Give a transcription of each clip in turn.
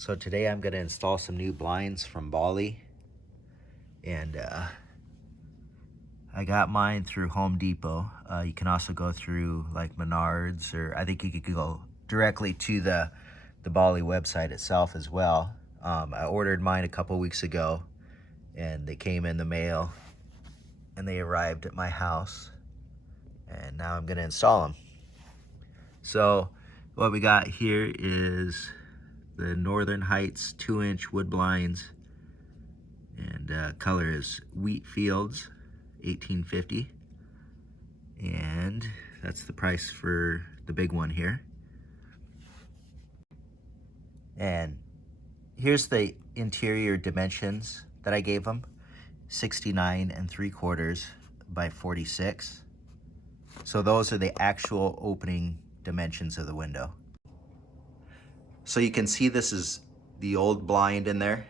So today I'm going to install some new blinds from Bali, and I got mine through Home Depot. You can also go through like Menards, or I think you could go directly to the Bali website itself as well. I ordered mine a couple weeks ago, and they came in the mail, and they arrived at my house, and now I'm going to install them. So what we got here is the Northern Heights 2-inch wood blinds, and color is Wheat Fields 1850, and that's the price for the big one here. And here's the interior dimensions that I gave them: 69 3/4 by 46. So those are the actual opening dimensions of the window. So you can see this is the old blind in there,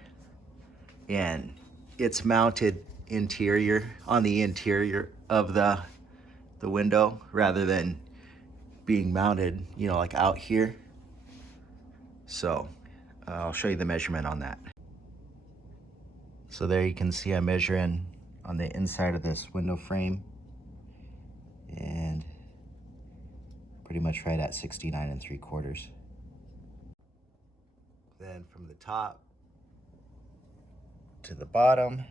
and it's mounted on the interior of the window rather than being mounted, like out here. So I'll show you the measurement on that. So there you can see I'm measuring on the inside of this window frame, and pretty much right at 69 3/4. Then from the top to the bottom,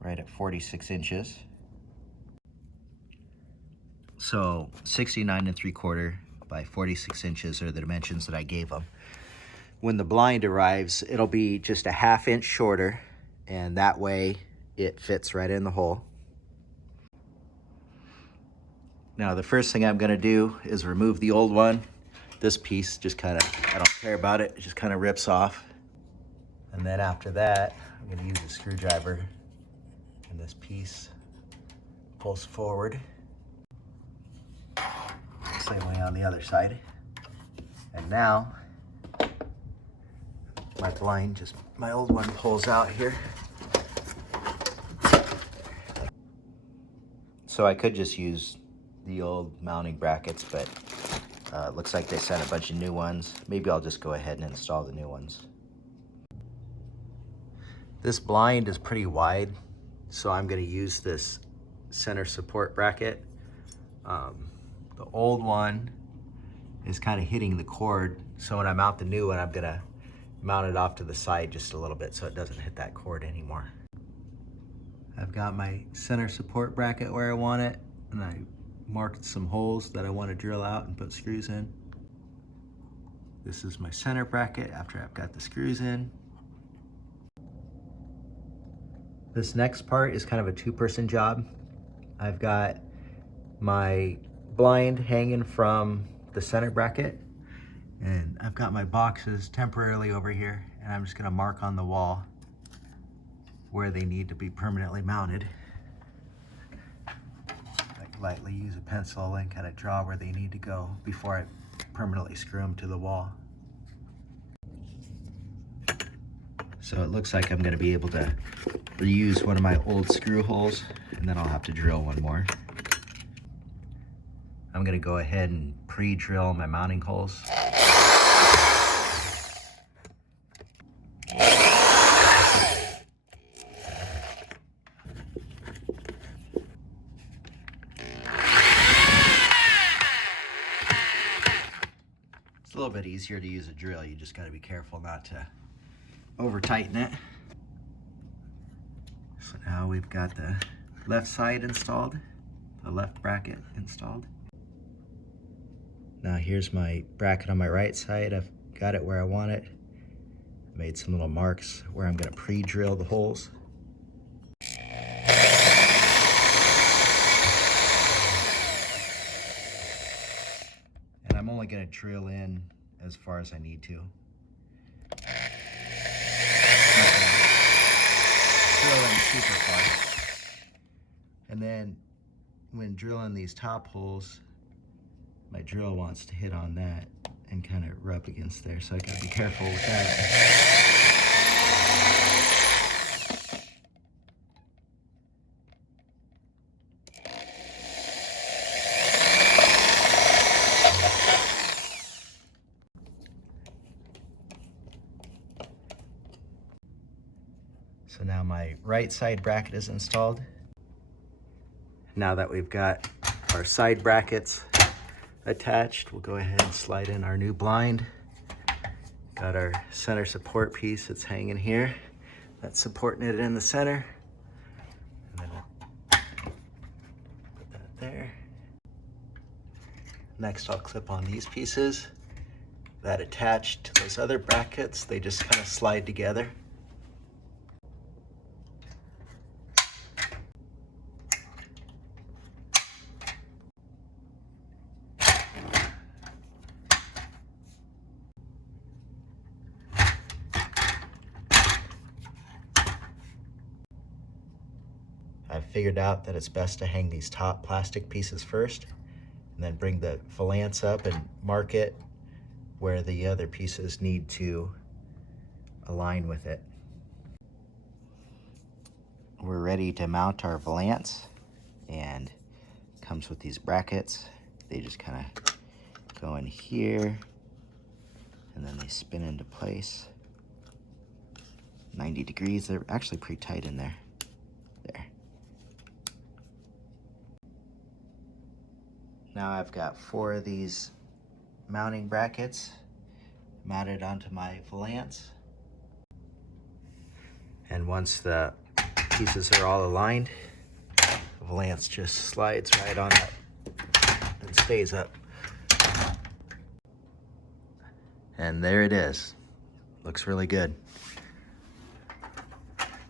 right at 46 inches. So 69 3/4 by 46 inches are the dimensions that I gave them. When the blind arrives, it'll be just a 1/2 inch shorter, and that way it fits right in the hole. Now the first thing I'm gonna do is remove the old one. This piece just I don't care about it, it just kind of rips off. And then after that, I'm gonna use a screwdriver, and this piece pulls forward. Same way on the other side. And now, my old one pulls out here. So I could just use the old mounting brackets, but it looks like they sent a bunch of new ones. Maybe I'll just go ahead and install the new ones. This blind is pretty wide, so I'm going to use this center support bracket. The old one is kind of hitting the cord, so when I mount the new one, I'm going to mount it off to the side just a little bit so it doesn't hit that cord anymore. I've got my center support bracket where I want it, and I marked some holes that I want to drill out and put screws in. This is my center bracket after I've got the screws in. This next part is kind of a two-person job. I've got my blind hanging from the center bracket, and I've got my boxes temporarily over here, and I'm just going to mark on the wall where they need to be permanently mounted. Lightly use a pencil and kind of draw where they need to go before I permanently screw them to the wall. So it looks like I'm going to be able to reuse one of my old screw holes, and then I'll have to drill one more. I'm going to go ahead and pre-drill my mounting holes. It's a little bit easier to use a drill. You just got to be careful not to over tighten it. So now we've got the left side installed, the left bracket installed. Now here's my bracket on my right side. I've got it where I want it. Made some little marks where I'm going to pre-drill the holes. And I'm only going to drill in as far as I need to. Drill in super far. And then when drilling these top holes, my drill wants to hit on that and kind of rub against there, so I gotta be careful with that. So now my right side bracket is installed. Now that we've got our side brackets attached, we'll go ahead and slide in our new blind. Got our center support piece that's hanging here. That's supporting it in the center. And then we'll put that there. Next, I'll clip on these pieces that attach to those other brackets. They just kind of slide together. I've figured out that it's best to hang these top plastic pieces first and then bring the valance up and mark it where the other pieces need to align with it. We're ready to mount our valance, and it comes with these brackets. They just kind of go in here and then they spin into place 90 degrees. They're actually pretty tight in there. There. Now I've got 4 of these mounting brackets mounted onto my valance. And once the pieces are all aligned, the valance just slides right on up and stays up. And there it is. Looks really good.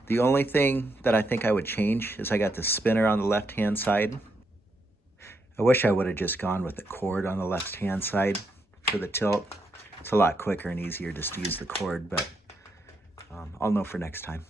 The only thing that I think I would change is I got the spinner on the left-hand side. I wish I would have just gone with the cord on the left-hand side for the tilt. It's a lot quicker and easier just to use the cord, but I'll know for next time.